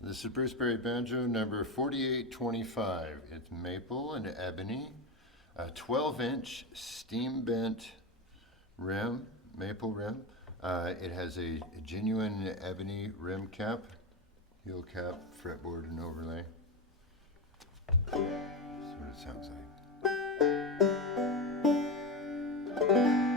This is Bruce Berry Banjo number 4825. It's maple and ebony, a 12-inch steam bent rim, maple rim. It has a genuine ebony rim cap, heel cap, fretboard, and overlay. That's what it sounds like.